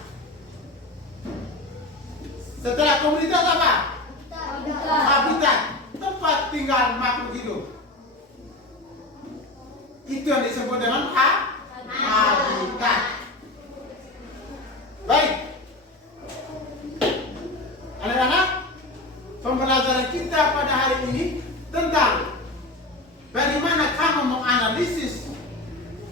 Setelah komunitas apa? Habitat, tempat tinggal makhluk hidup. Itu yang disebut dengan habitat. Baik, anak-anak, pembelajaran kita pada hari ini tentang bagaimana kamu menganalisis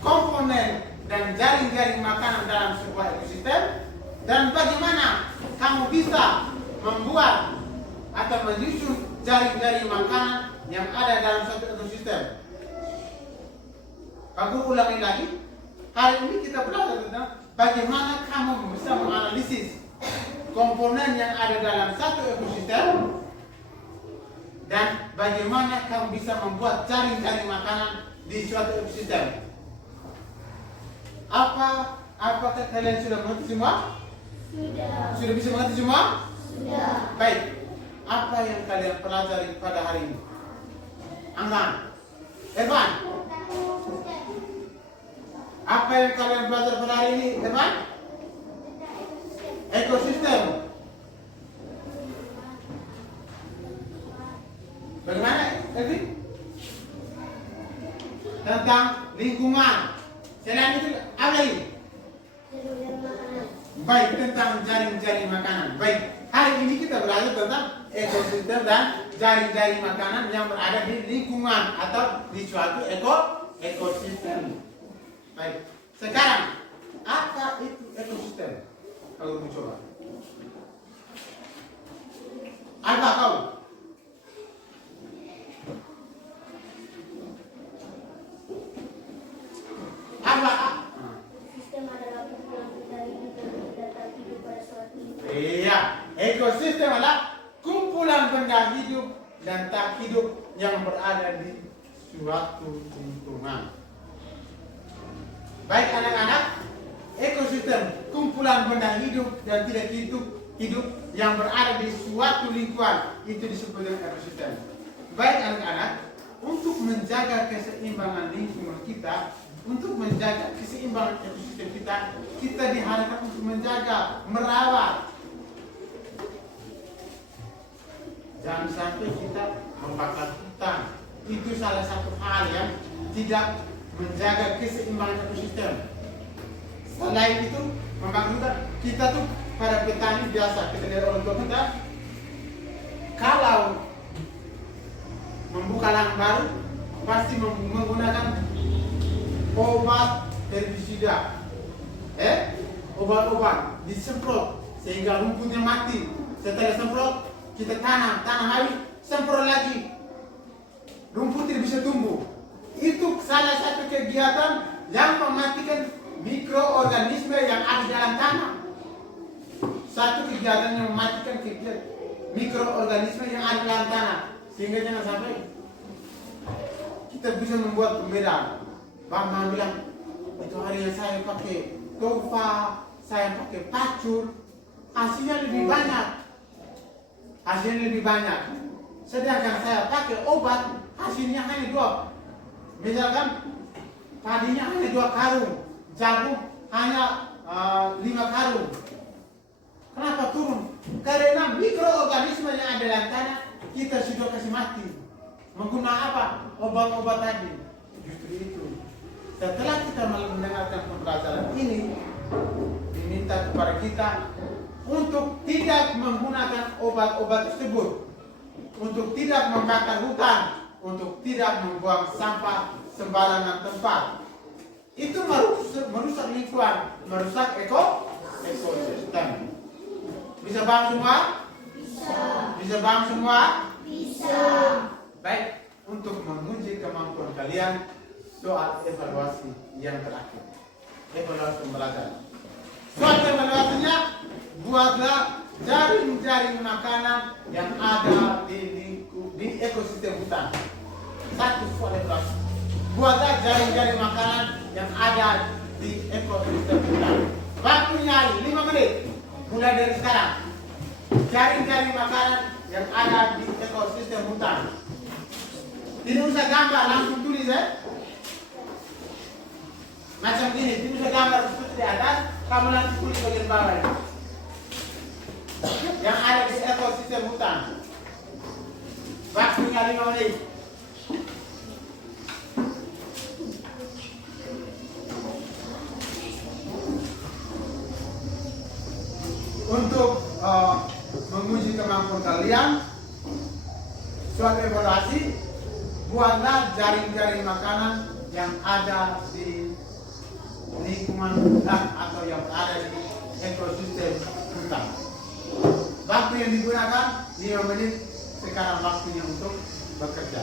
komponen dan jaring-jaring makanan dalam sebuah ekosistem, dan bagaimana kamu bisa membuat atau menyusun jaring-jaring makanan yang ada dalam satu ekosistem. Aku ulangi lagi. Hari ini kita belajar tentang bagaimana kamu bisa menganalisis komponen yang ada dalam satu ekosistem dan bagaimana kamu bisa membuat jaring-jaring makanan di suatu ekosistem. Apakah kalian sudah mengerti semua? Sudah. Sudah bisa mengerti semua? Sudah. Baik. Apa yang kalian pelajari pada hari ini? Anggan, Irfan. Apa yang kalian belajar pada hari ini, Irfan? Ekosistem. Bagaimana, Elvin? Tentang lingkungan. Selain itu, apa lagi? Baik, tentang jaring-jaring makanan. Baik, hari ini kita belajar tentang ekosistem dan jaring-jaring makanan yang berada di lingkungan atau di suatu ekosistem. Baik, sekarang apa itu ekosistem? Kalau mau coba, apa kau? Apa? Sistem adalah kumpulan dari data hidup pada suatu lingkungan. Iya, ekosistem adalah kumpulan benda hidup dan tak hidup yang berada di suatu lingkungan. Baik anak-anak, ekosistem kumpulan benda hidup dan tidak hidup yang berada di suatu lingkungan itu disebut dengan ekosistem. Baik anak-anak, untuk menjaga keseimbangan lingkungan kita, untuk menjaga keseimbangan ekosistem kita, kita diharapkan untuk menjaga, merawat. Jangan sampai kita membakar hutan. Itu salah satu hal yang tidak menjaga keseimbangan ekosistem. Selain itu, membakar hutan, kita tuh para petani biasa, kita lihat orang tua kita, kalau membuka lahan baru, pasti menggunakan obat herbisida, obat-obat disemprot sehingga rumputnya mati. Setelah semprot, kita tanam lagi, semprot lagi, rumput tidak bisa tumbuh. Itu salah satu kegiatan yang mematikan mikroorganisme yang ada dalam tanah. Satu kegiatan yang mematikan mikroorganisme yang ada dalam tanah, sehingga jangan sampai kita bisa membuat pembedaan. Bang bilang, itu hari yang saya pakai tofa, saya pakai pacur, hasilnya lebih banyak. Sedangkan saya pakai obat, hasilnya hanya 2. Misalkan padinya hanya 2 karung, jagung hanya 5 karung. Kenapa turun? Karena mikroorganisme yang ada dalam tanah kita sudah kasih mati. Menggunakan apa? Obat-obat tadi. Justru itu. Setelah kita mendengarkan pembelajaran ini, diminta kepada kita untuk tidak menggunakan obat-obat tersebut, untuk tidak membakar hutan, untuk tidak membuang sampah sembarangan tempat. Itu merusak lingkungan, merusak ekosistem. Bisa paham semua? Bisa. Bisa paham semua? Bisa. Baik, untuk menguji kemampuan kalian, soal evaluasi yang terakhir. Evaluasi pembelajaran. Soal evaluasinya, buatlah jaring-jaring makanan yang ada di ekosistem hutan. Satu soal evaluasi. Buatlah jaring-jaring makanan yang ada di ekosistem hutan. Waktunya 5 menit. Mulai dari sekarang. Jaring-jaring makanan yang ada di ekosistem hutan. Tidak usah gambar, langsung tulis ya. Macam ini, tidak usah gambar seperti di atas, kamu nanti tulis bagian bawah ini. Yang ada di ekosistem hutan. Waktunya 5 menit. Untuk menguji kemampuan kalian, soal evaluasi, buatlah jaring-jaring makanan yang ada di lingkungan hutan atau yang ada di ekosistem hutan. Waktu yang digunakan 5 menit, sekarang waktunya untuk bekerja.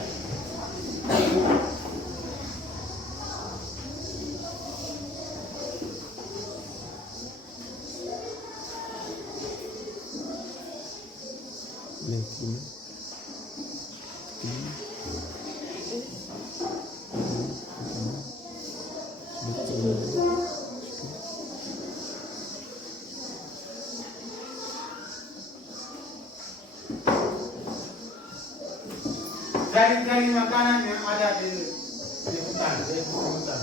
Jaring-jaring makanan yang ada di hutan, di hutan.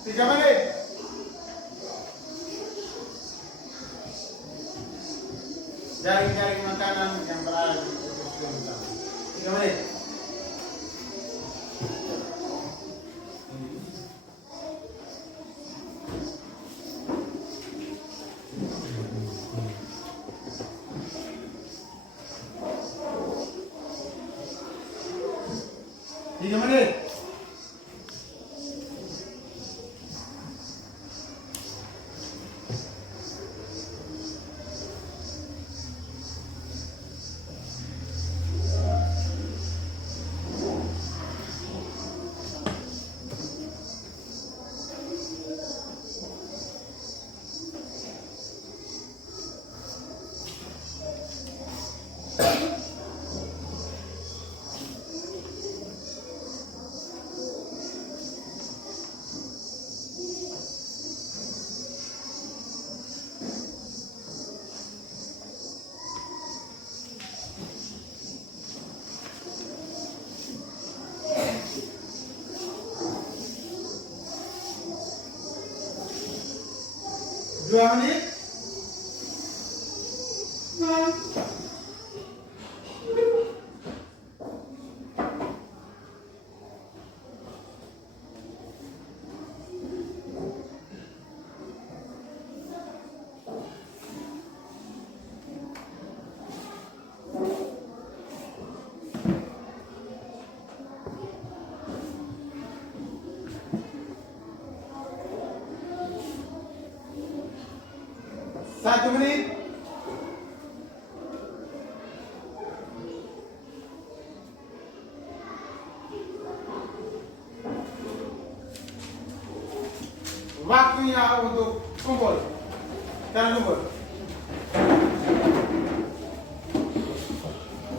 Tiga menit. Jaring-jaring makanan yang berada di ekosistem hutan. 3 menit. Tiga menit. Dua menit. Satu menit. Waktunya untuk kumpul. Sekarang kumpul.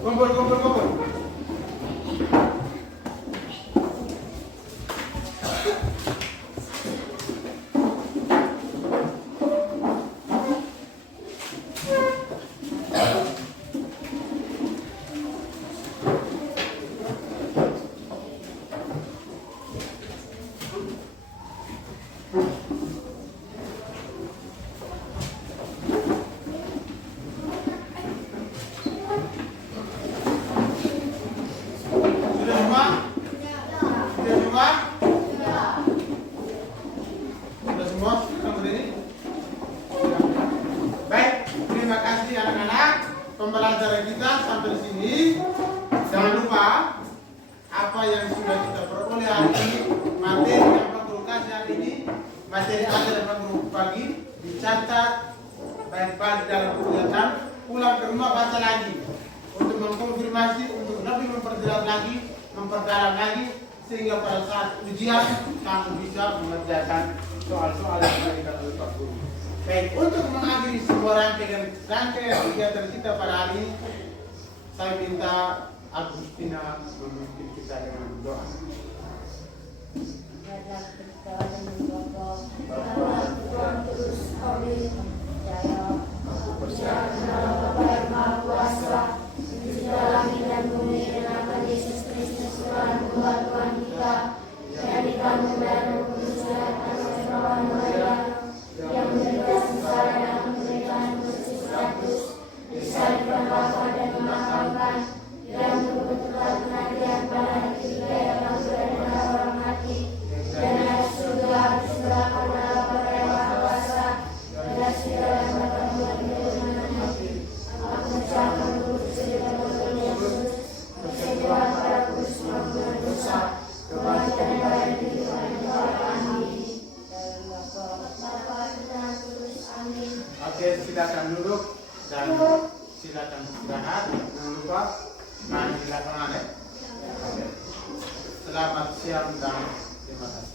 Kumpul. Jangan lupa apa yang sudah kita peroleh hari ini, materi yang Pak Guru kasih hari ini, materi ajar yang Pak Guru pagi dicatat baik-baik dalam kegiatan, pulang ke rumah baca lagi untuk mengkonfirmasi, untuk lebih memperjelas lagi, memperdalam lagi, sehingga pada saat ujian kamu bisa mengerjakan soal-soal yang diberikan oleh Pak Guru. Baik, untuk mengakhiri sebuah rangkaian kegiatan kita pada hari ini, saya minta Agustina memimpin kita dengan doa. Aku percaya dalam Bapa yang Maha Kuasa, Pencipta langit dan bumi, dan akan Yesus Kristus Tuhan Tuhan kita, yang dikandung dari Roh Kudus atas perawan Maria, yang menderita sengsara dan penderitaan Kristus disalibkan Bapa dan dimakamkan, yang berbentuk kematian pada hari ketiga yang bangkit dari antara orang mati, dan naik surga di sebelah kanan Bapa yang Maha Kuasa, dan segala yang bertemu dengan aku mengucapkan kudus dan berdoa Yesus, bersedia pada kudus mengampuni dosa, kebaikan dan kehidupan yang amin. Bapa dan Kudus, amin. Oke, silakan duduk dan silakan istirahat. Jangan lupa main di lapangan ya. Oke. Selamat siang dan terima kasih.